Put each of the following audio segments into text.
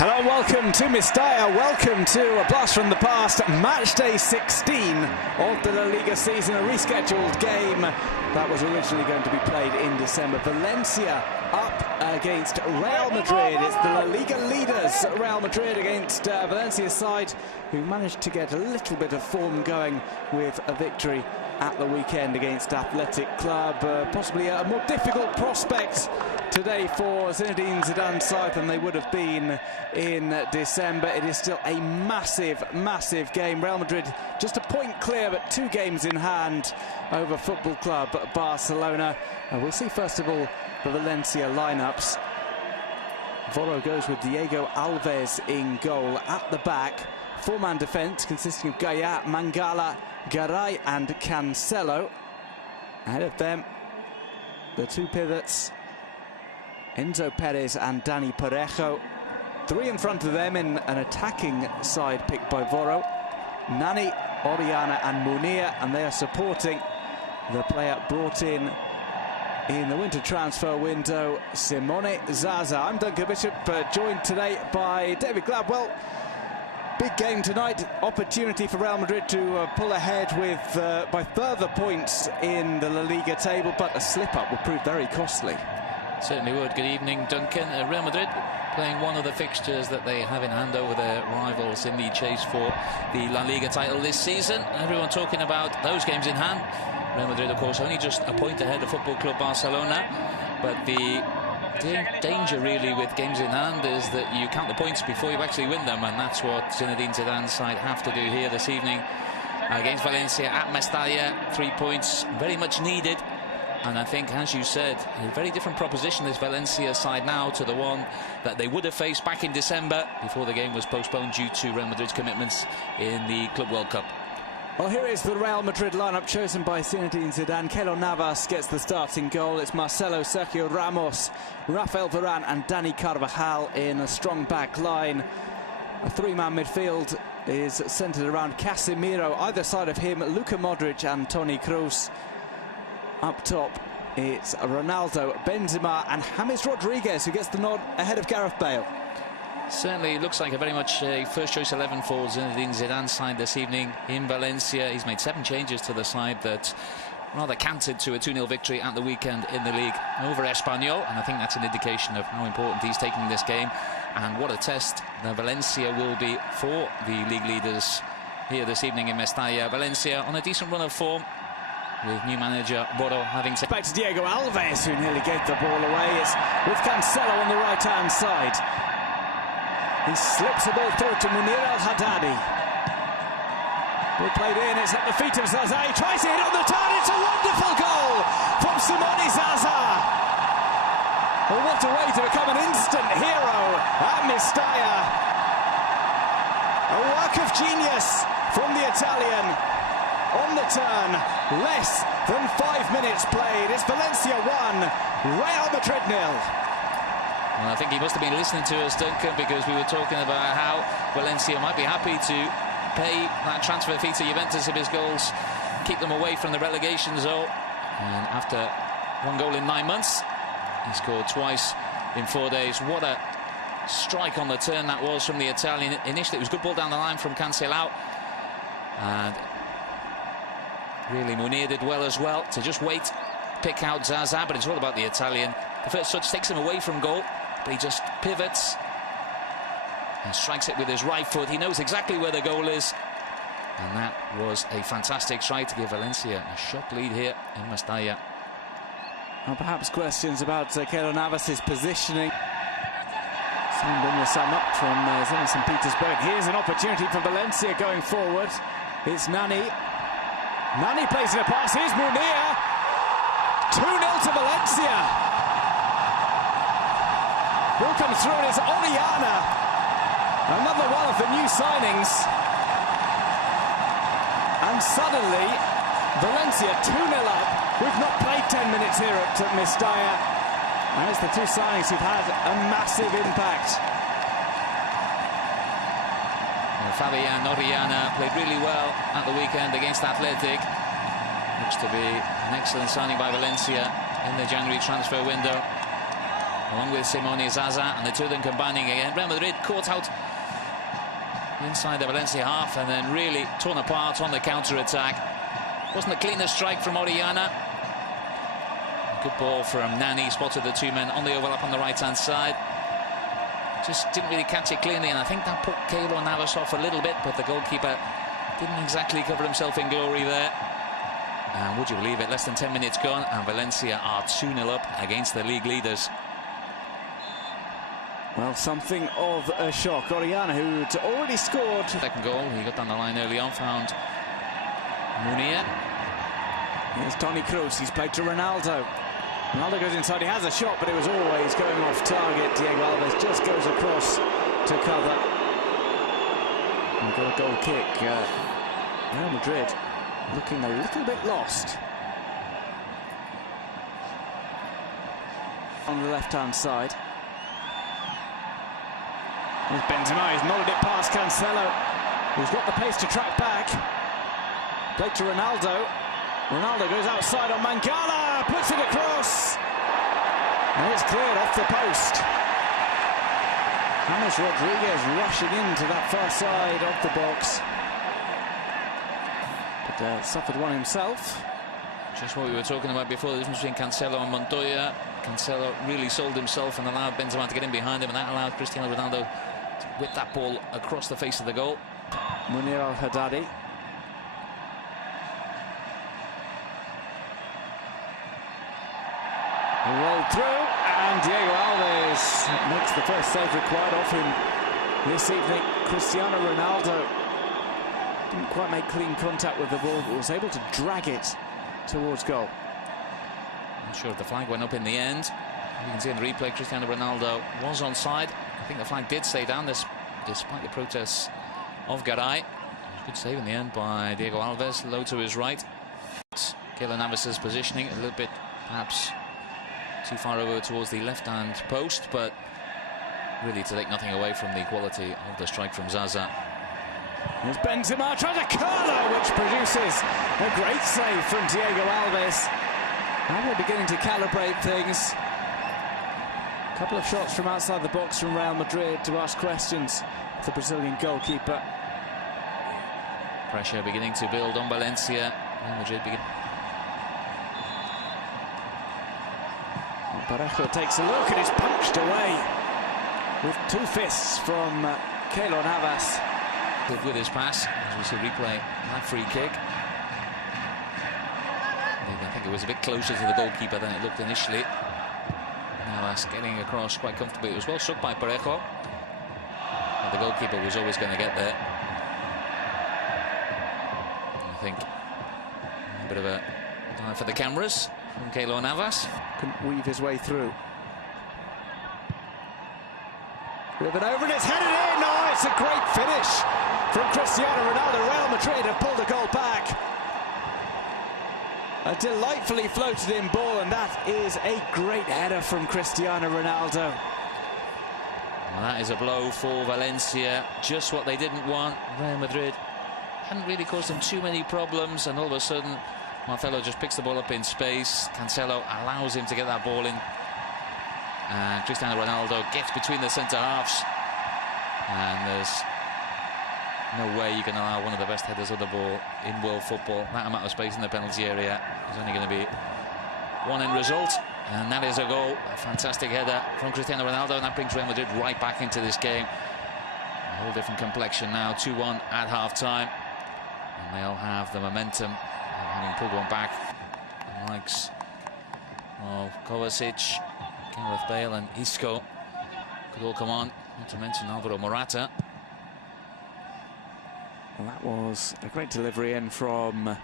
Hello and welcome to Mestalla, welcome to a blast from the past, match day 16 of the La Liga season, a rescheduled game that was originally going to be played in December. Valencia up against Real Madrid. It's the La Liga leaders, Real Madrid, against Valencia's side, who managed to get a little bit of form going with a victory at the weekend against Athletico. Possibly a more difficult prospect today for Zinedine Zidane's side than they would have been in December. It is still a massive game. Real Madrid just a point clear, but 2 games in hand over Football Club Barcelona. We'll see first of all the Valencia lineups. Voro goes with Diego Alves in goal. At the back, 4-man defence consisting of Gaya, Mangala, Garay and Cancelo. Ahead of them, the 2 pivots, Enzo Perez and Dani Parejo. 3 in front of them in an attacking side picked by Voro. Nani, Oriana and Munir, and they are supporting the player brought in the winter transfer window, Simone Zaza. I'm Duncan Bishop, joined today by David Gladwell. Big game tonight, opportunity for Real Madrid to pull ahead with by further points in the La Liga table, but a slip-up will prove very costly. Certainly would. Good evening, Duncan. Real Madrid playing one of the fixtures that they have in hand over their rivals in the chase for the La Liga title this season. Everyone talking about those games in hand. Real Madrid, of course, only just a point ahead of Football Club Barcelona, but the danger really with games in hand is that you count the points before you actually win them, and that's what Zinedine Zidane's side have to do here this evening against Valencia at Mestalla. 3 points very much needed, and I think, as you said, a very different proposition this Valencia side now to the one that they would have faced back in December before the game was postponed due to Real Madrid's commitments in the Club World Cup. Well, here is the Real Madrid lineup chosen by Zinedine Zidane. Keylor Navas gets the starting goal. It's Marcelo, Sergio Ramos, Rafael Varane and Dani Carvajal in a strong back line. A 3-man midfield is centred around Casemiro. Either side of him, Luka Modric and Toni Kroos. Up top, it's Ronaldo, Benzema and James Rodriguez, who gets the nod ahead of Gareth Bale. Certainly looks like a very much a first-choice 11 for Zinedine Zidane's side this evening in Valencia. He's made 7 changes to the side that rather cantered to a 2-0 victory at the weekend in the league over Espanyol, and I think that's an indication of how important he's taking this game and what a test that Valencia will be for the league leaders here this evening in Mestalla. Valencia on a decent run of form, with new manager Voro having back to Diego Alves, who nearly gave the ball away. It's with Cancelo on the right-hand side. He slips the ball through to Munir Al-Haddadi. Ball played in, it's at the feet of Zaza. He tries to hit on the turn. It's a wonderful goal from Simone Zaza. Well, what a way to become an instant hero at Mestalla. A work of genius from the Italian. On the turn, less than 5 minutes played. It's Valencia 1, Real Madrid 0. Well, I think he must have been listening to us, Duncan, because we were talking about how Valencia might be happy to pay that transfer fee to Juventus if his goals keep them away from the relegation zone. And after 1 goal in 9 months, he scored twice in 4 days. What a strike on the turn that was from the Italian. Initially, it was good ball down the line from Cancelo. And really, Munir did well as well to just wait, pick out Zaza, but it's all about the Italian. The first touch takes him away from goal, but he just pivots and strikes it with his right foot. He knows exactly where the goal is, and that was a fantastic strike to give Valencia a shock lead here in Mestalla. Well, perhaps questions about Keylor Navas' positioning. Someone will sum up from Zenit Petersburg. Here's an opportunity for Valencia going forward. It's Nani. Nani plays in a pass. Here's Munir. 2-0 to Valencia. Ball comes through and it's Oriana. Another one of the new signings. And suddenly, Valencia 2-0 up. We've not played 10 minutes here at Mestalla. And it's the 2 signings who've had a massive impact. Fabian Oriana played really well at the weekend against Athletic. Looks to be an excellent signing by Valencia in the January transfer window. along with Simone Zaza, and the two of them combining again. Real Madrid caught out inside the Valencia half and then really torn apart on the counter-attack. Wasn't the cleanest strike from Orellana. Good ball from Nani, spotted the two men on the overlap on the right-hand side. Just didn't really catch it cleanly, and I think that put Keylor Navas off a little bit, but the goalkeeper didn't exactly cover himself in glory there. And would you believe it, less than 10 minutes gone, and Valencia are 2-0 up against the league leaders. Well, something of a shock. Orellana, who'd already scored. Second goal, he got down the line early on, found Munir. Here's Toni Kroos, he's played to Ronaldo. Ronaldo goes inside, he has a shot, but it was always going off target. Diego Alves just goes across to cover. And got a goal kick. Real Madrid looking a little bit lost. On the left-hand side. There's Benzema, he's nodded it past Cancelo, who's got the pace to track back. Played to Ronaldo. Ronaldo goes outside on Mangala, puts it across. And it's cleared off the post. James Rodriguez rushing into that far side of the box. But suffered one himself. Just what we were talking about before, the difference between Cancelo and Montoya. Cancelo really sold himself and allowed Benzema to get in behind him, and that allowed Cristiano Ronaldo to whip that ball across the face of the goal. Munir Al-Haddadi. Rolled through, and Diego Alves makes the first save required of him this evening. Cristiano Ronaldo didn't quite make clean contact with the ball, but was able to drag it towards goal. Not sure if the flag went up in the end. You can see in the replay, Cristiano Ronaldo was onside. I think the flag did stay down despite the protests of Garay. Good save in the end by Diego Alves, low to his right. Keylor Navas's positioning a little bit perhaps too far over towards the left-hand post, but really to take nothing away from the quality of the strike from Zaza. There's Benzema trying to curler, which produces a great save from Diego Alves. Now we're beginning to calibrate things. A couple of shots from outside the box from Real Madrid to ask questions of the Brazilian goalkeeper. Pressure beginning to build on Valencia. Real Madrid begin. Parejo takes a look and is punched away with two fists from Keylor Navas. Good with his pass, as we see replay that free kick. I think it was a bit closer to the goalkeeper than it looked initially. Navas getting across quite comfortably. It was well struck by Parejo, but the goalkeeper was always going to get there. I think a bit of a dive for the cameras from Keylor Navas. Couldn't weave his way through. Driven over and it's headed in. Oh, it's a great finish from Cristiano Ronaldo. Real Madrid have pulled a goal back. A delightfully floated in ball, and that is a great header from Cristiano Ronaldo. Well, that is a blow for Valencia. Just what they didn't want. Real Madrid hadn't really caused them too many problems, and all of a sudden Marcelo just picks the ball up in space. Cancelo allows him to get that ball in, and Cristiano Ronaldo gets between the centre-halves, and there's no way you can allow one of the best headers of the ball in world football. That amount of space in the penalty area is only going to be one end result, and that is a goal. A fantastic header from Cristiano Ronaldo, and that brings Real Madrid right back into this game. A whole different complexion now, 2-1 at half-time, and they'll have the momentum of having pulled one back. The likes of Kovacic, Gareth Bale and Isco could all come on, not to mention Alvaro Morata. Well, that was a great delivery in from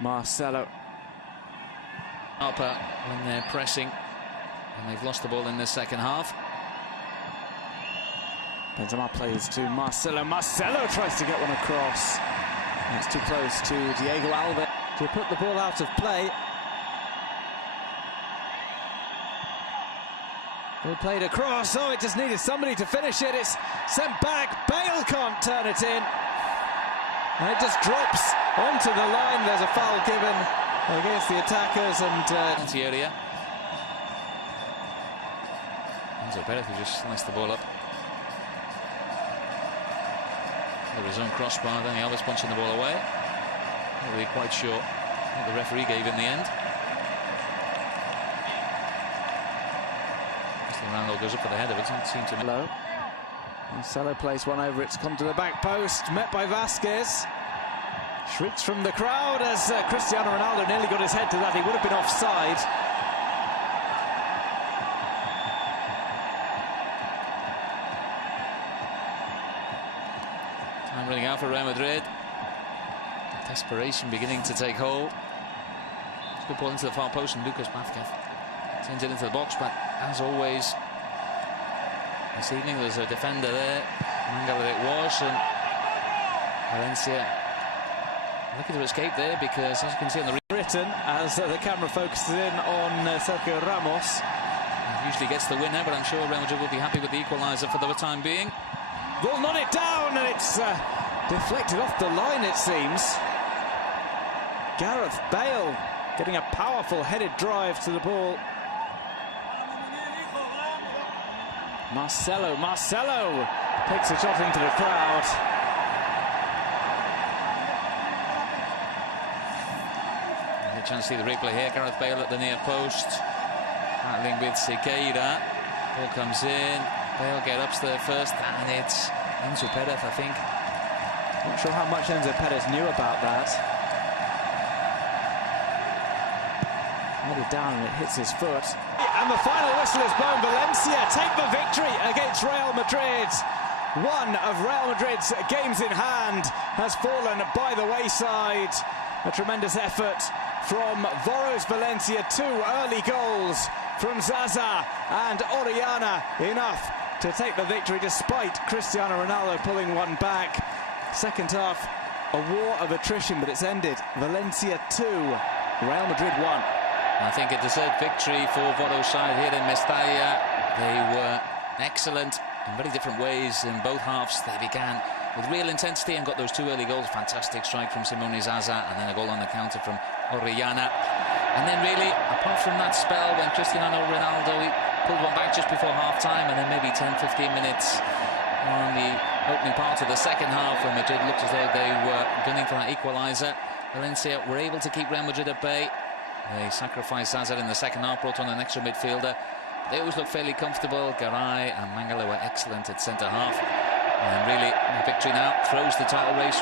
Marcelo. Upper when they're pressing, and they've lost the ball in the second half. Benzema plays to Marcelo. Marcelo tries to get one across. It's too close to Diego Alves to put the ball out of play. They played across. Oh, it just needed somebody to finish it. It's sent back. Bale can't turn it in. And it just drops onto the line. There's a foul given against the attackers, and area. Enzo Perez who just sliced the ball up under his own crossbar. Then Alves punching the ball away. Not really quite sure what the referee gave in the end. Ronaldo goes up for the header, but it doesn't seem to. Low. Marcelo plays one over. It's come to the back post. Met by Vasquez. Shrieks from the crowd as Cristiano Ronaldo nearly got his head to that. He would have been offside. Time running out for Real Madrid. Desperation beginning to take hold. Good ball into the far post, and Lucas Vázquez sends it into the box, but as always this evening there's a defender there. Mangala it was, and Valencia looking to escape there because, as you can see on the Britain, as the camera focuses in on Sergio Ramos. He usually gets the winner, but I'm sure Real Madrid will be happy with the equaliser for the time being. Will not it down, and it's deflected off the line, it seems. Gareth Bale getting a powerful headed drive to the ball. Marcelo takes a shot into the crowd. A chance to see the replay here. Gareth Bale at the near post, battling with Sequeira. Ball comes in. Bale get up there first, and it's Enzo Perez, I think. Not sure how much Enzo Perez knew about that. Headed down and it hits his foot. And the final whistle is blown. Valencia take the victory against Real Madrid. One of Real Madrid's games in hand has fallen by the wayside. A tremendous effort from Voros Valencia. 2 early goals from Zaza and Orellana, enough to take the victory despite Cristiano Ronaldo pulling one back. Second half, a war of attrition, but it's ended. Valencia 2, Real Madrid 1. I think a deserved victory for Voros' side here in Mestalla. They were excellent in very different ways in both halves. They began with real intensity and got those 2 early goals. Fantastic strike from Simone Zaza, and then a goal on the counter from Orellana. And then really, apart from that spell when Cristiano Ronaldo pulled one back just before half-time, and then maybe 10-15 minutes on the opening part of the second half when Madrid looked as though they were gunning for that equaliser, Valencia were able to keep Real Madrid at bay. They sacrificed Zaza in the second half, brought on an extra midfielder. They always looked fairly comfortable. Garay and Mangala were excellent at centre half. And really, the victory now throws the title race